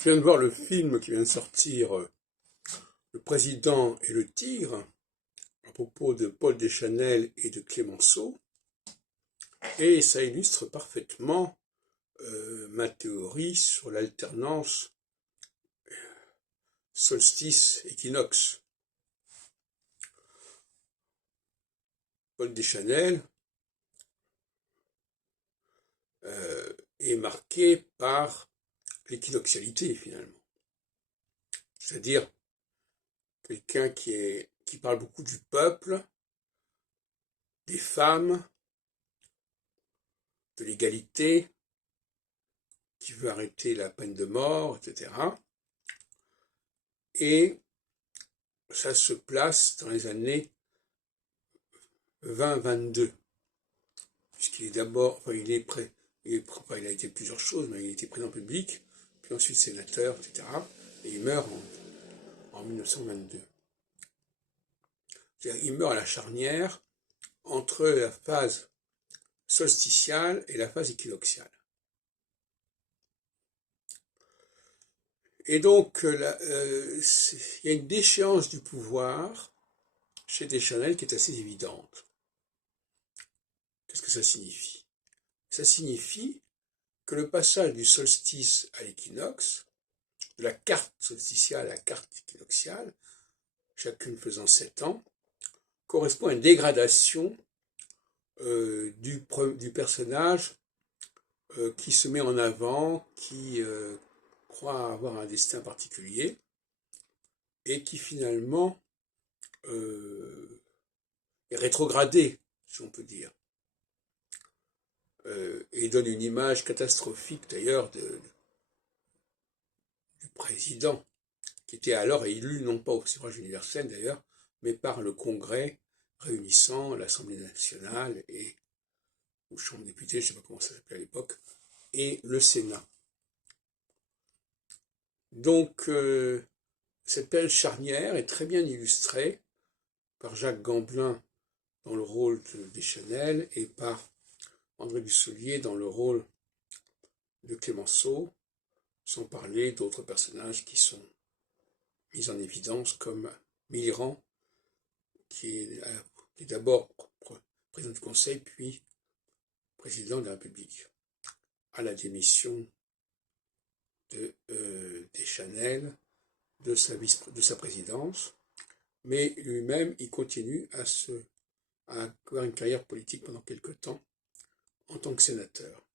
Je viens de voir le film qui vient de sortir, Le Président et le Tigre, à propos de Paul Deschanel et de Clemenceau, et ça illustre parfaitement ma théorie sur l'alternance solstice-équinoxe. Paul Deschanel est marqué par l'équinoxialité, finalement. C'est-à-dire quelqu'un qui parle beaucoup du peuple, des femmes, de l'égalité, qui veut arrêter la peine de mort, etc. Et ça se place dans les années 20-22, puisqu'il est d'abord, enfin, il a été plusieurs choses, mais il a été président public, puis ensuite sénateur, etc. Et il meurt en 1922. C'est-à-dire, il meurt à la charnière entre la phase solsticiale et la phase équinoxiale. Et donc, il y a une déchéance du pouvoir chez Deschanel qui est assez évidente. Qu'est-ce que ça signifie? Ça signifie que le passage du solstice à l'équinoxe, de la carte solsticiale à la carte équinoxiale, chacune faisant 7 ans, correspond à une dégradation du personnage qui se met en avant, qui croit avoir un destin particulier, et qui finalement est rétrogradé, si on peut dire. Et donne une image catastrophique d'ailleurs du président, qui était alors élu non pas au suffrage universel d'ailleurs, mais par le Congrès réunissant l'Assemblée nationale et ou Chambre des députés, je ne sais pas comment ça s'appelait à l'époque, et le Sénat. Donc cette période charnière est très bien illustrée par Jacques Gamblin dans le rôle de Deschanel et par André Dussolier dans le rôle de Clemenceau, sans parler d'autres personnages qui sont mis en évidence comme Millerand, qui est d'abord président du Conseil, puis président de la République, à la démission de Deschanel de sa présidence, mais lui-même, il continue à avoir une carrière politique pendant quelque temps en tant que sénateur.